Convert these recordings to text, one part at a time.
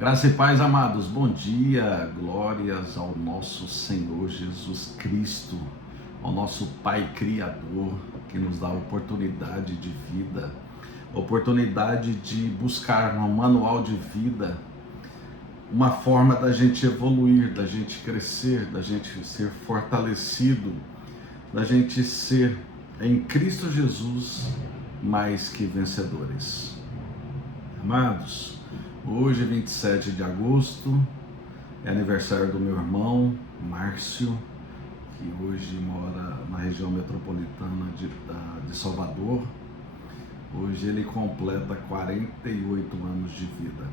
Graça e paz, amados, bom dia, glórias ao nosso Senhor Jesus Cristo, ao nosso Pai Criador, que nos dá a oportunidade de vida, oportunidade de buscar no manual de vida uma forma da gente evoluir, da gente crescer, da gente ser fortalecido, da gente ser em Cristo Jesus mais que vencedores. Amados, hoje, 27 de agosto, é aniversário do meu irmão, Márcio, que hoje mora na região metropolitana de Salvador. Hoje ele completa 48 anos de vida.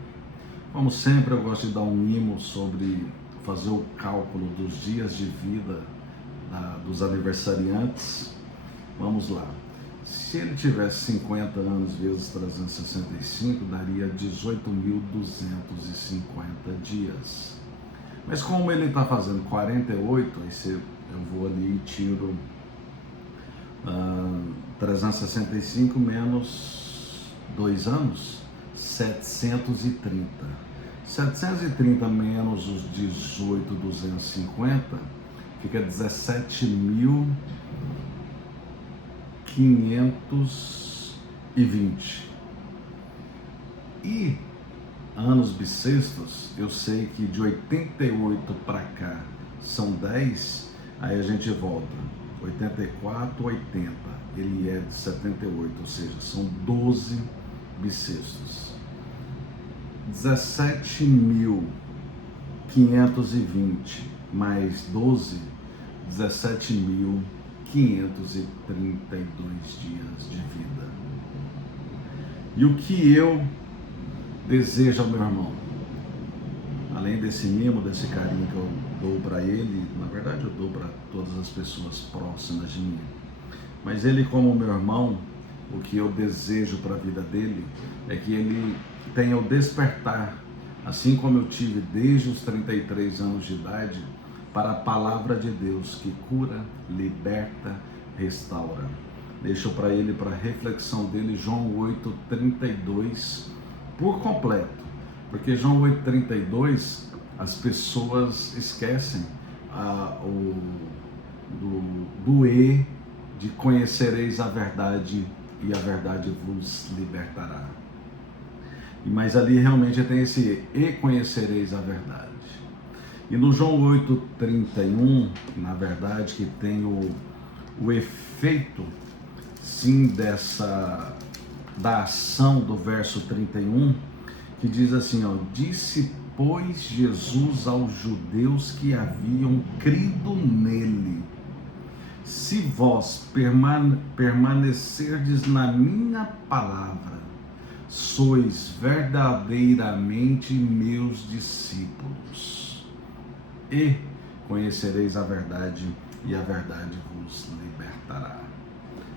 Como sempre, eu gosto de dar um mimo sobre fazer o cálculo dos dias de vida dos aniversariantes. Vamos lá. Se ele tivesse 50 anos vezes 365, daria 18.250 dias. Mas como ele está fazendo 48, eu vou ali e tiro 365 menos 2 anos, 730. 730 menos os 18.250, fica 17.520. E anos bissextos, eu sei que de 88 para cá são 10, aí a gente volta. 84, 80, ele é de 78, ou seja, são 12 bissextos. 17.520 mais 12, 17.532 dias de vida. E o que eu desejo ao meu irmão, além desse mimo, desse carinho que eu dou para ele, na verdade eu dou para todas as pessoas próximas de mim, mas ele, como meu irmão, o que eu desejo para a vida dele é que ele tenha o despertar, assim como eu tive desde os 33 anos de idade, para a palavra de Deus que cura, liberta, restaura. Deixo para ele, para a reflexão dele, João 8:32 por completo, porque João 8:32 as pessoas esquecem do E de conhecereis a verdade e a verdade vos libertará. Mas ali realmente tem esse E conhecereis a verdade. E no João 8:31, na verdade, que tem o efeito, sim, da ação do verso 31, que diz assim, disse, pois, Jesus aos judeus que haviam crido nele, se vós permanecerdes na minha palavra, sois verdadeiramente meus discípulos, e conhecereis a verdade, e a verdade vos libertará.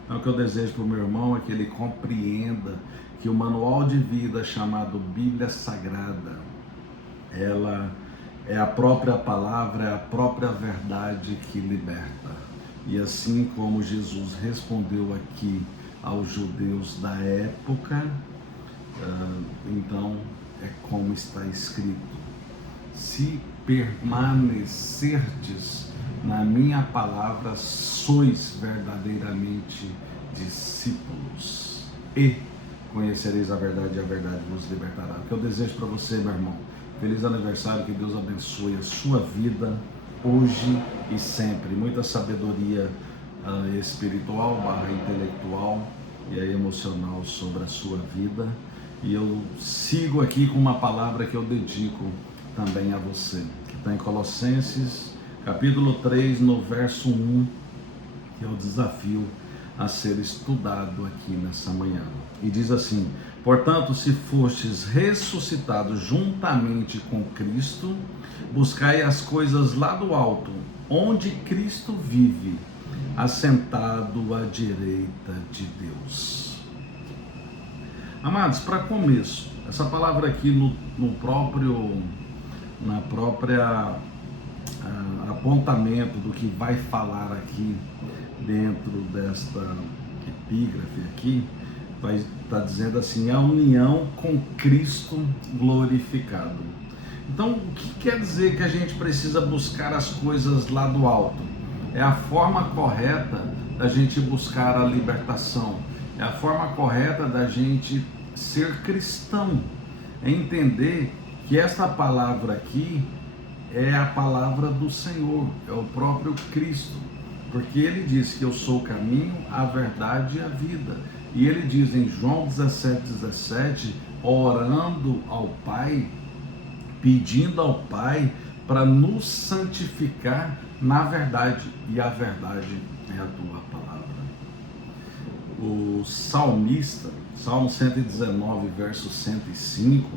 Então, o que eu desejo para o meu irmão é que ele compreenda que o manual de vida chamado Bíblia Sagrada, ela é a própria palavra, é a própria verdade que liberta. E assim como Jesus respondeu aqui aos judeus da época, então é como está escrito: se permanecerdes na minha palavra, sois verdadeiramente discípulos, e conhecereis a verdade, e a verdade vos libertará. O que eu desejo para você, meu irmão, feliz aniversário, que Deus abençoe a sua vida hoje e sempre, muita sabedoria espiritual, intelectual e emocional sobre a sua vida. E eu sigo aqui com uma palavra que eu dedico também a você, que está em Colossenses capítulo 3, no verso 1, que é o desafio a ser estudado aqui nessa manhã. E diz assim: portanto, se fostes ressuscitados juntamente com Cristo, buscai as coisas lá do alto, onde Cristo vive, assentado à direita de Deus. Amados, para começo, essa palavra aqui na própria apontamento do que vai falar aqui dentro desta epígrafe aqui, está dizendo assim, a união com Cristo glorificado. Então, o que quer dizer que a gente precisa buscar as coisas lá do alto? É a forma correta da gente buscar a libertação, é a forma correta da gente ser cristão, é entender que essa palavra aqui é a palavra do Senhor, é o próprio Cristo, porque ele diz que eu sou o caminho, a verdade e a vida. E ele diz em João 17:17, orando ao Pai, pedindo ao Pai para nos santificar na verdade, e a verdade é a tua palavra. O salmista, Salmo 119, verso 105,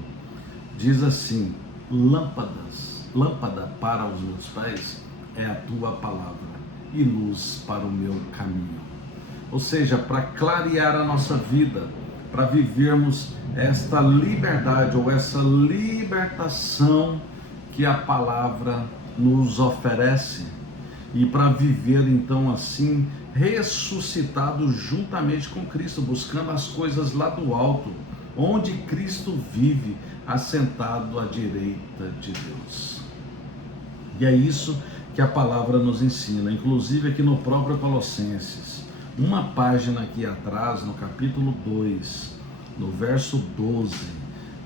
diz assim, lâmpada para os meus pés é a tua palavra e luz para o meu caminho. Ou seja, para clarear a nossa vida, para vivermos esta liberdade ou essa libertação que a palavra nos oferece, e para viver então assim, ressuscitados juntamente com Cristo, buscando as coisas lá do alto, onde Cristo vive, assentado à direita de Deus. E é isso que a palavra nos ensina, inclusive aqui no próprio Colossenses, uma página aqui atrás, no capítulo 2, no verso 12,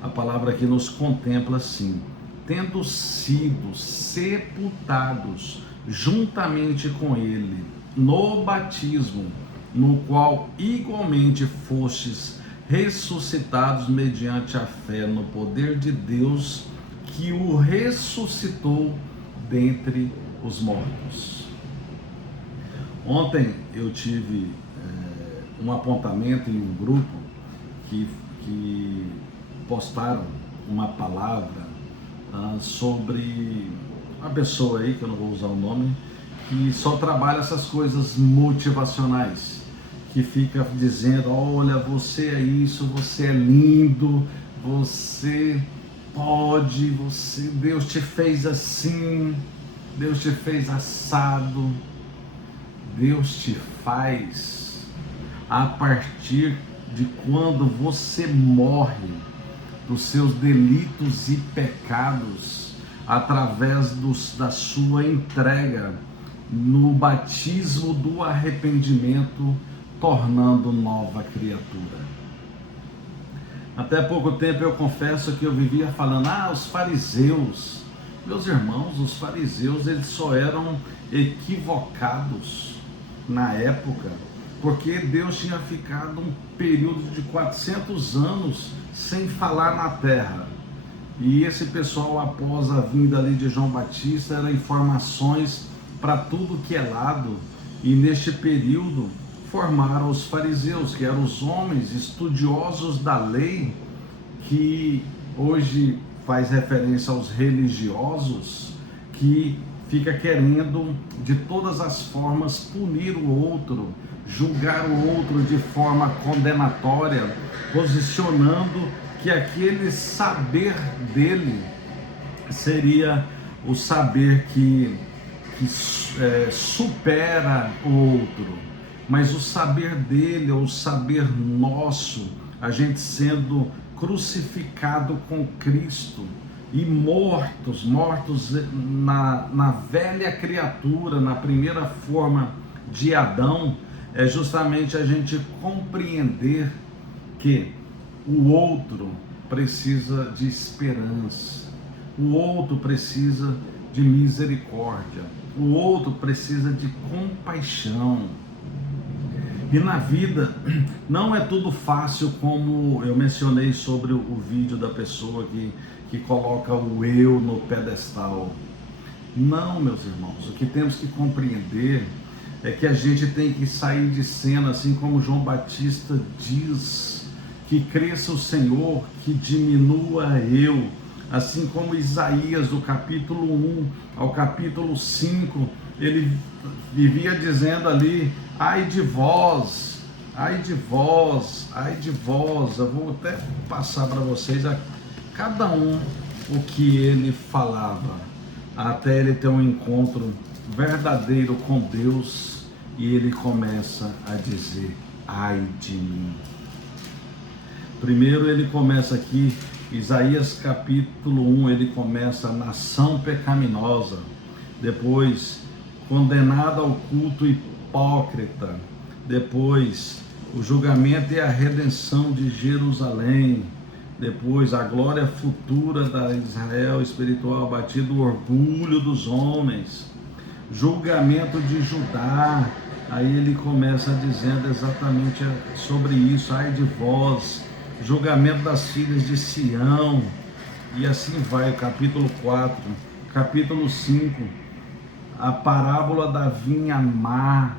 a palavra aqui nos contempla assim, tendo sido sepultados juntamente com ele no batismo, no qual igualmente fostes ressuscitados mediante a fé no poder de Deus que o ressuscitou dentre os mortos. Ontem eu tive um apontamento em um grupo que postaram uma palavra sobre uma pessoa aí, que eu não vou usar o nome, que só trabalha essas coisas motivacionais, que fica dizendo, olha, você é isso, você é lindo, você pode, Deus te fez assim, Deus te fez assado. Deus te faz a partir de quando você morre dos seus delitos e pecados, através da sua entrega no batismo do arrependimento, tornando nova criatura. Até pouco tempo eu confesso que eu vivia falando, os fariseus. Meus irmãos, os fariseus, eles só eram equivocados na época, porque Deus tinha ficado um período de 400 anos sem falar na terra. E esse pessoal, após a vinda ali de João Batista, eram informações para tudo que é lado. E neste período formaram os fariseus, que eram os homens estudiosos da lei, que hoje faz referência aos religiosos, que fica querendo de todas as formas punir o outro, julgar o outro de forma condenatória, posicionando que aquele saber dele seria o saber que supera o outro, mas o saber dele, ou o saber nosso, a gente sendo crucificado com Cristo e mortos na velha criatura, na primeira forma de Adão, é justamente a gente compreender que o outro precisa de esperança, o outro precisa de misericórdia, o outro precisa de compaixão. E na vida não é tudo fácil, como eu mencionei sobre o vídeo da pessoa que coloca o eu no pedestal. Não, meus irmãos, o que temos que compreender é que a gente tem que sair de cena, assim como João Batista diz, que cresça o Senhor, que diminua eu, assim como Isaías, do capítulo 1 ao capítulo 5, ele vivia dizendo ali, ai de vós, ai de vós, ai de vós. Eu vou até passar para vocês a cada um o que ele falava, até ele ter um encontro verdadeiro com Deus, e ele começa a dizer, ai de mim. Primeiro ele começa aqui, Isaías capítulo 1, ele começa: nação pecaminosa. Depois, condenada ao culto hipócrita. Depois, o julgamento e a redenção de Jerusalém. Depois, a glória futura da Israel espiritual abatido, o orgulho dos homens. Julgamento de Judá. Aí ele começa dizendo exatamente sobre isso: ai de vós, julgamento das filhas de Sião. E assim vai, capítulo 4, capítulo 5, a parábola da vinha má.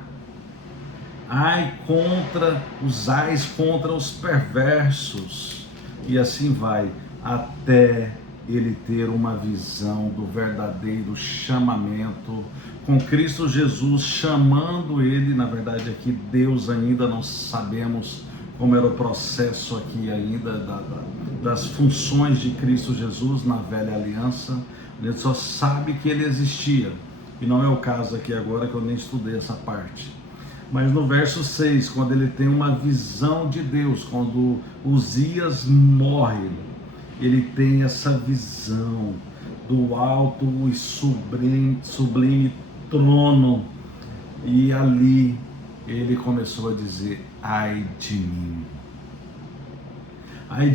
Ai contra os perversos. E assim vai, até ele ter uma visão do verdadeiro chamamento, com Cristo Jesus chamando ele. Na verdade aqui Deus ainda não sabemos como era o processo aqui ainda das funções de Cristo Jesus na velha aliança. Ele só sabe que ele existia, e não é o caso aqui agora, que eu nem estudei essa parte. Mas no verso 6, quando ele tem uma visão de Deus, quando Uzias morre, ele tem essa visão do alto e sublime trono, e ali ele começou a dizer: ai de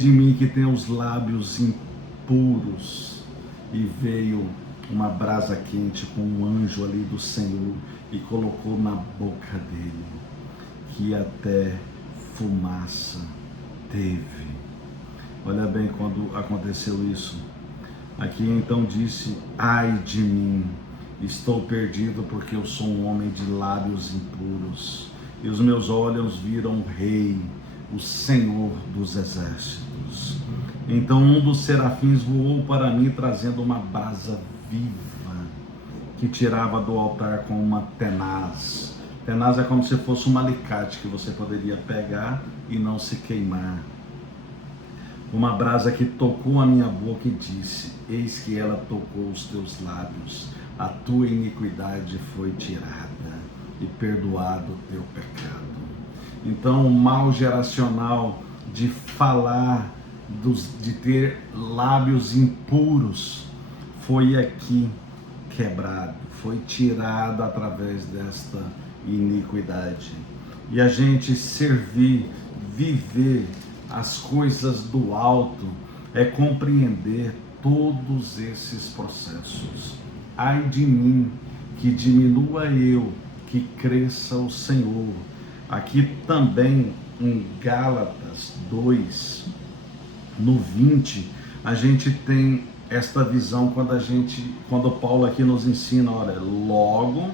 mim que tenho os lábios impuros. E veio uma brasa quente com um anjo ali do Senhor e colocou na boca dele, que até fumaça teve. Olha bem quando aconteceu isso. Aqui então disse: ai de mim, estou perdido, porque eu sou um homem de lábios impuros, e os meus olhos viram o Rei, o Senhor dos exércitos. Então um dos serafins voou para mim, trazendo uma brasa viva, que tirava do altar com uma tenaz. Tenaz é como se fosse um alicate que você poderia pegar e não se queimar. Uma brasa que tocou a minha boca e disse: eis que ela tocou os teus lábios, a tua iniquidade foi tirada e perdoado o teu pecado. Então o mal geracional de falar, de ter lábios impuros, foi aqui quebrado, foi tirado através desta iniquidade. E a gente servir, viver as coisas do alto, é compreender todos esses processos. Ai de mim, que diminua eu, que cresça o Senhor. Aqui também em Gálatas 2, no 20, a gente tem esta visão quando Paulo aqui nos ensina: olha, logo,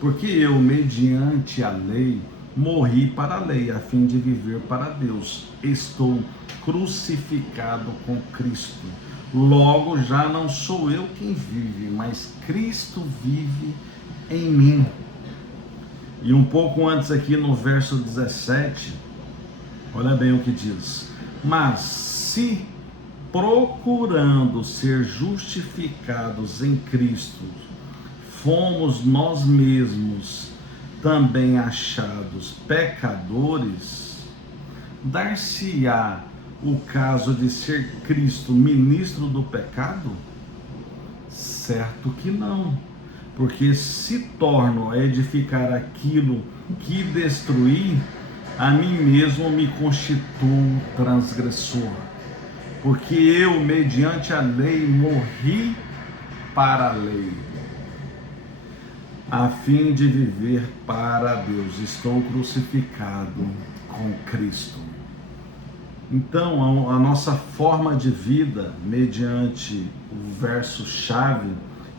porque eu, mediante a lei, morri para a lei, a fim de viver para Deus. Estou crucificado com Cristo. Logo, já não sou eu quem vive, mas Cristo vive em mim. E um pouco antes aqui no verso 17, olha bem o que diz: mas se procurando ser justificados em Cristo, fomos nós mesmos também achados pecadores, dar-se-á o caso de ser Cristo ministro do pecado? Certo que não, porque se torno a edificar aquilo que destruí, a mim mesmo me constituo transgressor, porque eu, mediante a lei, morri para a lei, a fim de viver para Deus. Estou crucificado com Cristo. Então, a nossa forma de vida, mediante o verso-chave,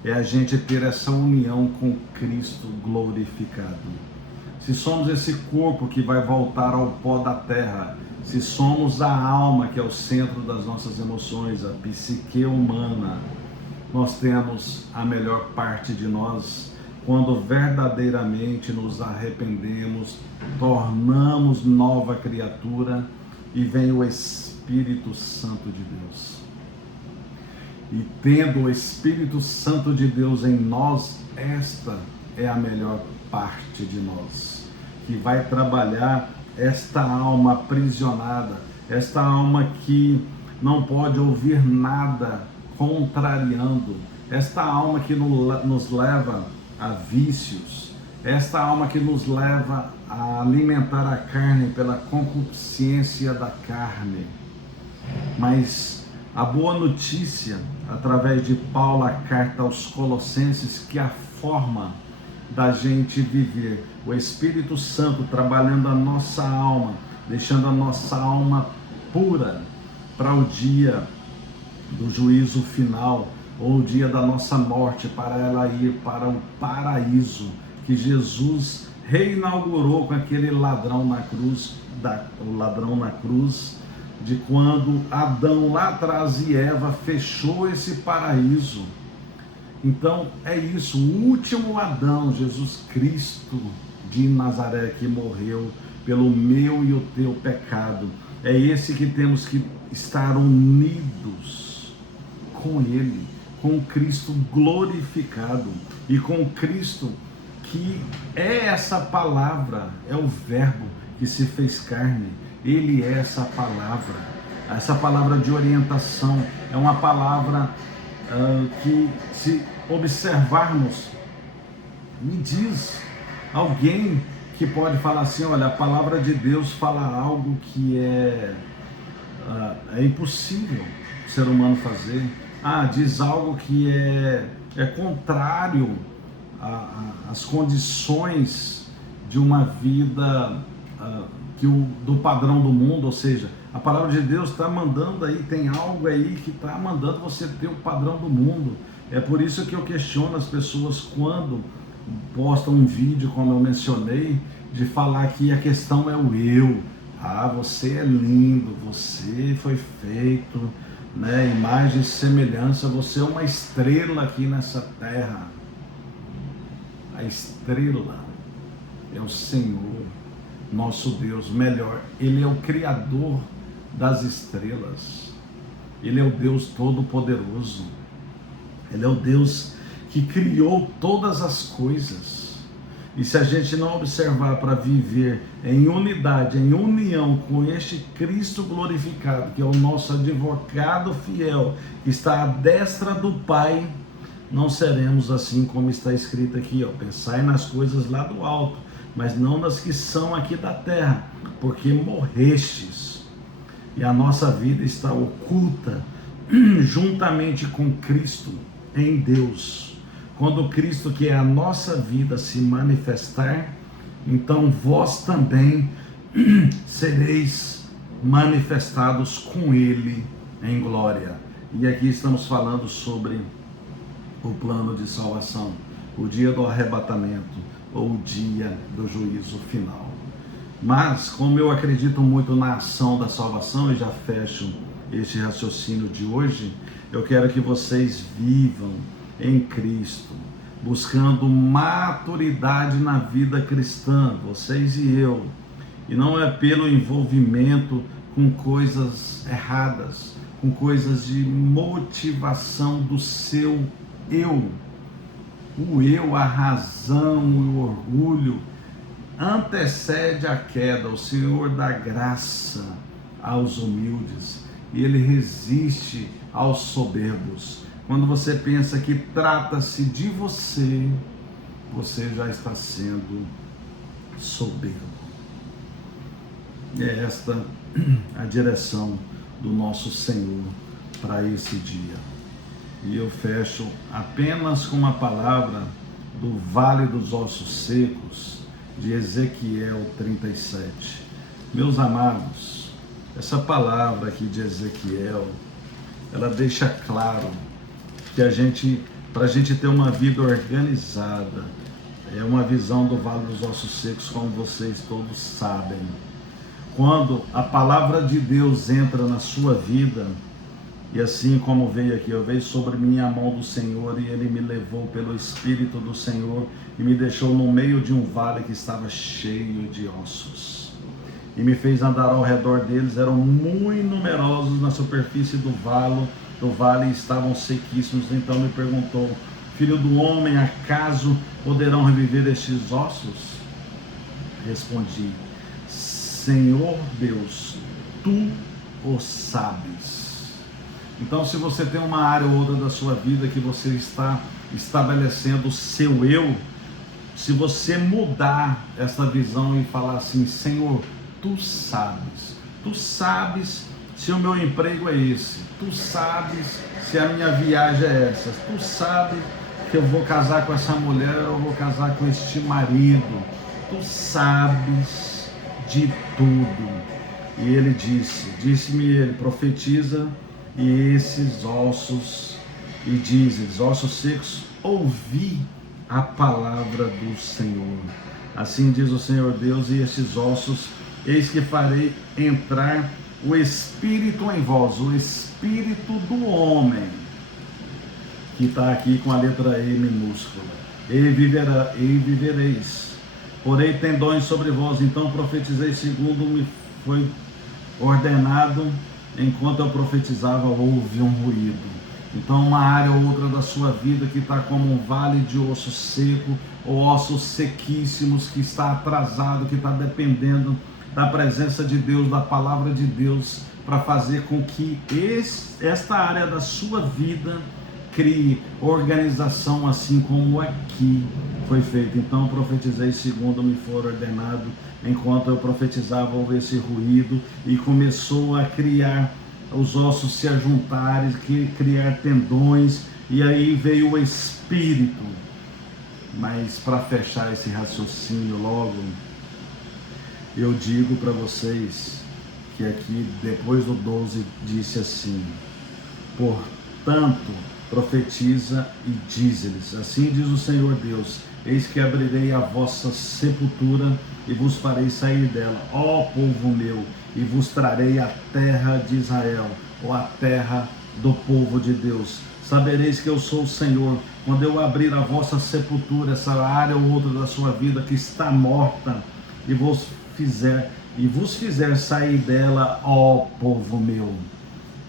é a gente ter essa união com Cristo glorificado. Se somos esse corpo que vai voltar ao pó da terra, se somos a alma, que é o centro das nossas emoções, a psique humana, nós temos a melhor parte de nós quando verdadeiramente nos arrependemos, tornamos nova criatura e vem o Espírito Santo de Deus. E tendo o Espírito Santo de Deus em nós, esta é a melhor parte de nós, que vai trabalhar esta alma aprisionada, esta alma que não pode ouvir nada contrariando, esta alma que nos leva a vícios, esta alma que nos leva a alimentar a carne pela concupiscência da carne. Mas a boa notícia, através de Paulo, a carta aos Colossenses, que a forma da gente viver, o Espírito Santo trabalhando a nossa alma, deixando a nossa alma pura para o dia do juízo final, ou o dia da nossa morte, para ela ir para o paraíso que Jesus reinaugurou com aquele ladrão na cruz, o ladrão na cruz, de quando Adão lá atrás e Eva fechou esse paraíso. Então é isso, o último Adão, Jesus Cristo de Nazaré, que morreu pelo meu e o teu pecado, é esse que temos que estar unidos com Ele, com Cristo glorificado e com Cristo que é essa palavra, é o verbo que se fez carne. Ele é essa palavra de orientação, é uma palavra que, se observarmos, me diz alguém que pode falar assim: olha, a palavra de Deus fala algo que é impossível o ser humano fazer. Diz algo que é contrário às condições de uma vida do padrão do mundo. Ou seja, a palavra de Deus está mandando aí, tem algo aí que está mandando você ter o padrão do mundo. É por isso que eu questiono as pessoas quando postam um vídeo, como eu mencionei, de falar que a questão é o eu. Você é lindo, você foi feito, né, imagem e semelhança, você é uma estrela aqui nessa terra. A estrela é o Senhor, nosso Deus. Melhor, Ele é o Criador das estrelas. Ele é o Deus Todo-Poderoso. Ele é o Deus que criou todas as coisas. E se a gente não observar para viver em unidade, em união com este Cristo glorificado, que é o nosso advogado fiel, que está à destra do Pai, não seremos assim como está escrito aqui, pensai nas coisas lá do alto, mas não nas que são aqui da terra, porque morrestes, e a nossa vida está oculta juntamente com Cristo em Deus. Quando Cristo, que é a nossa vida, se manifestar, então vós também sereis manifestados com Ele em glória. E aqui estamos falando sobre o plano de salvação, o dia do arrebatamento ou o dia do juízo final. Mas, como eu acredito muito na ação da salvação, e já fecho este raciocínio de hoje, eu quero que vocês vivam em Cristo, buscando maturidade na vida cristã, vocês e eu, e não é pelo envolvimento com coisas erradas, com coisas de motivação do seu eu. O eu, a razão, o orgulho antecede a queda. O Senhor dá graça aos humildes e Ele resiste aos soberbos. Quando você pensa que trata-se de você, você já está sendo soberbo. E é esta a direção do nosso Senhor para esse dia. E eu fecho apenas com uma palavra do Vale dos Ossos Secos, de Ezequiel 37. Meus amados, essa palavra aqui de Ezequiel, ela deixa claro que para a gente ter uma vida organizada, é uma visão do Vale dos Ossos Secos, como vocês todos sabem. Quando a palavra de Deus entra na sua vida, e assim como veio aqui, eu veio sobre mim a mão do Senhor, e Ele me levou pelo Espírito do Senhor, e me deixou no meio de um vale que estava cheio de ossos, e me fez andar ao redor deles. Eram muito numerosos na superfície do vale, estavam sequíssimos. Então me perguntou: filho do homem, acaso poderão reviver estes ossos? Respondi: Senhor Deus, tu o sabes. Então, se você tem uma área ou outra da sua vida que você está estabelecendo o seu eu, se você mudar essa visão e falar assim: Senhor, tu sabes se o meu emprego é esse, tu sabes se a minha viagem é essa, tu sabes que eu vou casar com essa mulher, eu vou casar com este marido, tu sabes de tudo. E ele disse-me ele, profetiza, e esses ossos, e diz, eles ossos secos, ouvi a palavra do Senhor. Assim diz o Senhor Deus, e esses ossos, eis que farei entrar o Espírito em vós, o Espírito do homem, que está aqui com a letra E minúscula, e vivereis, porei tendões sobre vós, então profetizei segundo me foi ordenado. Enquanto eu profetizava, houve um ruído. Então, uma área ou outra da sua vida que está como um vale de osso seco, ou ossos sequíssimos, que está atrasado, que está dependendo da presença de Deus, da palavra de Deus, para fazer com que esta área da sua vida crie organização, assim como aqui foi feito. Então profetizei segundo me for ordenado. Enquanto eu profetizava, houve esse ruído e começou a criar os ossos se ajuntarem, criar tendões, e aí veio o Espírito. Mas para fechar esse raciocínio logo, eu digo para vocês que aqui depois do 12 disse assim: portanto profetiza e diz-lhes, assim diz o Senhor Deus, eis que abrirei a vossa sepultura e vos farei sair dela, ó povo meu, e vos trarei a terra de Israel, ou a terra do povo de Deus. Sabereis que eu sou o Senhor, quando eu abrir a vossa sepultura, essa área ou outra da sua vida que está morta, e vos fizer sair dela, ó povo meu.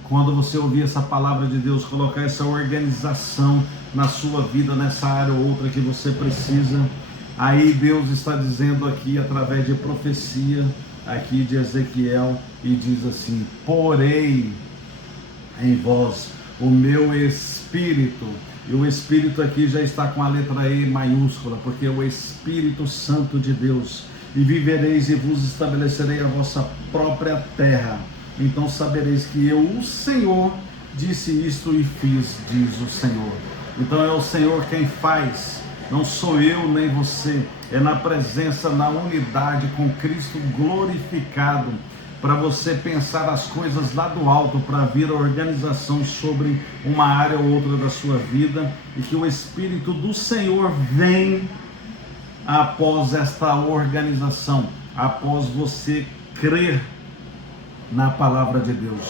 Quando você ouvir essa palavra de Deus, colocar essa organização na sua vida, nessa área ou outra que você precisa, aí Deus está dizendo aqui, através de profecia, aqui de Ezequiel, e diz assim: porei em vós o meu Espírito. E o Espírito aqui já está com a letra E maiúscula, porque é o Espírito Santo de Deus. E vivereis e vos estabelecerei a vossa própria terra. Então sabereis que eu, o Senhor, disse isto e fiz, diz o Senhor. Então é o Senhor quem faz, não sou eu nem você. É na presença, na unidade com Cristo glorificado, para você pensar as coisas lá do alto, para vir a organização sobre uma área ou outra da sua vida, e que o Espírito do Senhor vem após esta organização, após você crer na palavra de Deus,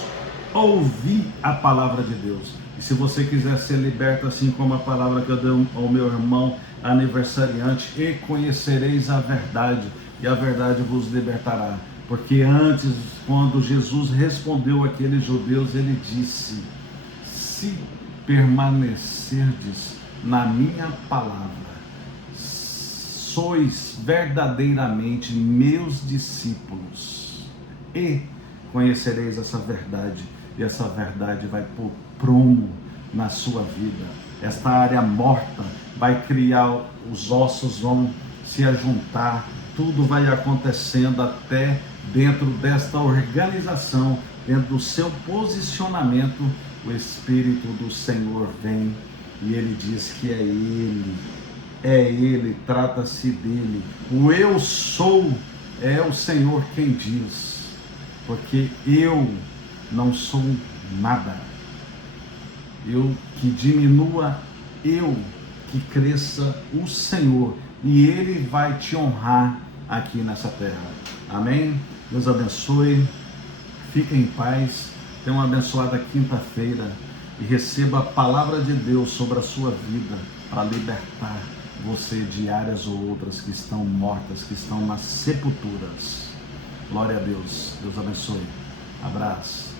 ouvir a palavra de Deus. E se você quiser ser liberto, assim como a palavra que eu dei ao meu irmão aniversariante, e conhecereis a verdade, e a verdade vos libertará. Porque antes, quando Jesus respondeu àqueles judeus, ele disse: se permanecerdes na minha palavra, sois verdadeiramente meus discípulos, e conhecereis essa verdade, e essa verdade vai pôr prumo na sua vida. Esta área morta vai criar, os ossos vão se ajuntar, tudo vai acontecendo até dentro desta organização, dentro do seu posicionamento, o Espírito do Senhor vem e ele diz que é Ele, trata-se dele. O eu sou é o Senhor quem diz, porque eu não sou nada. Eu que diminua, eu que cresça o Senhor, e Ele vai te honrar aqui nessa terra. Amém? Deus abençoe, fique em paz, tenha uma abençoada quinta-feira e receba a palavra de Deus sobre a sua vida para libertar você de áreas ou outras que estão mortas, que estão nas sepulturas. Glória a Deus. Deus abençoe. Abraço.